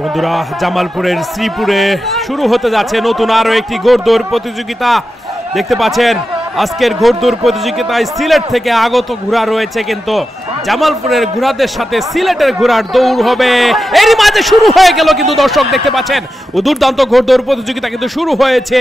বন্ধুরা, জামালপুরের শ্রীপুরে শুরু হতে যাচ্ছে নতুন আরো একটি ঘোড়দৌড় প্রতিযোগিতা। দেখতে পাচ্ছেন আজকের ঘোড়দৌড় প্রতিযোগিতায় সিলেট থেকে আগত ঘোড়া রয়েছে, কিন্তু জামালপুরের ঘোড়াদের সাথে সিলেটের ঘোড়ার দৌড় হবে। এরই মাঝে শুরু হয়ে গেল, কিন্তু দর্শক দেখতে পাচ্ছেন দুর্দান্ত ঘোড়দৌড় প্রতিযোগিতা কিন্তু শুরু হয়েছে।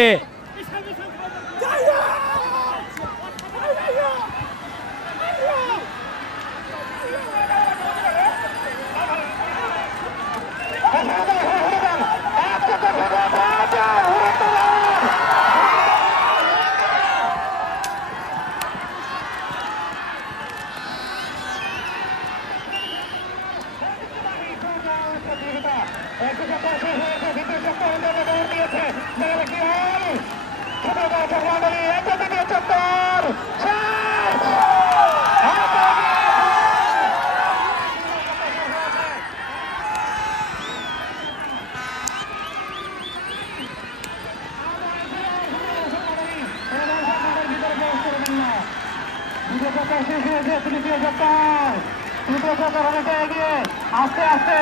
আস্তে আস্তে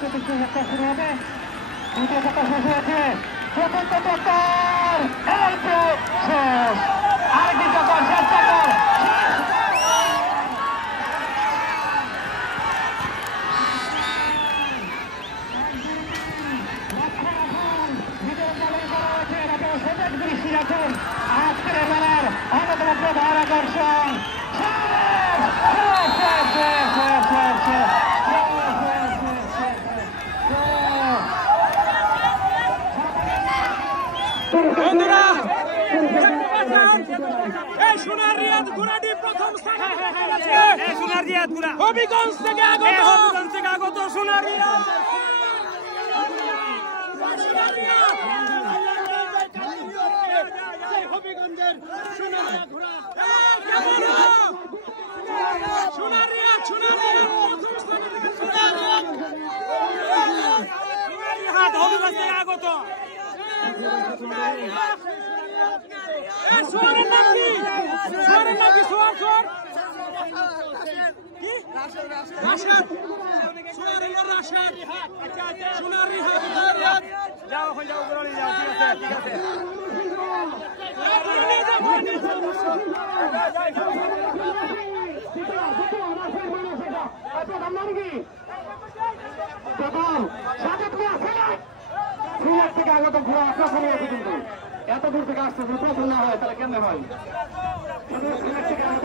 চতুর্থ যাত্রা শুরু হবে, তৃতীয় যাত্রা শেষ হয়েছে, চতুর্থ চক্কর শেষ, আরেকটি চক্কর, শেষ চক্কর। আজকের মেলার অন্যতম প্রধান আকর্ষণ হবিগঞ্জ থেকে আগত সোনার রিয়াদ হবিগঞ্জের সোনার ঘোড়া সোনার রিয়াদ প্রথম স্থানে থেকে সোনার রিয়াদ হবিগঞ্জ থেকে আগত। সোনার নাম কি? সোনার নাম কি? সোনার রাশেদ, সোনার রাশেদ, সোনার রিহাদ। যাও যাও যাও, ঠিক আছে। সিলেট থেকে আগত ঘোড়া প্রথমে আছে, কিন্তু এত দূর থেকে আসতে প্রথম না হয় তাহলে কেমন হয়? সিলেট থেকে আগত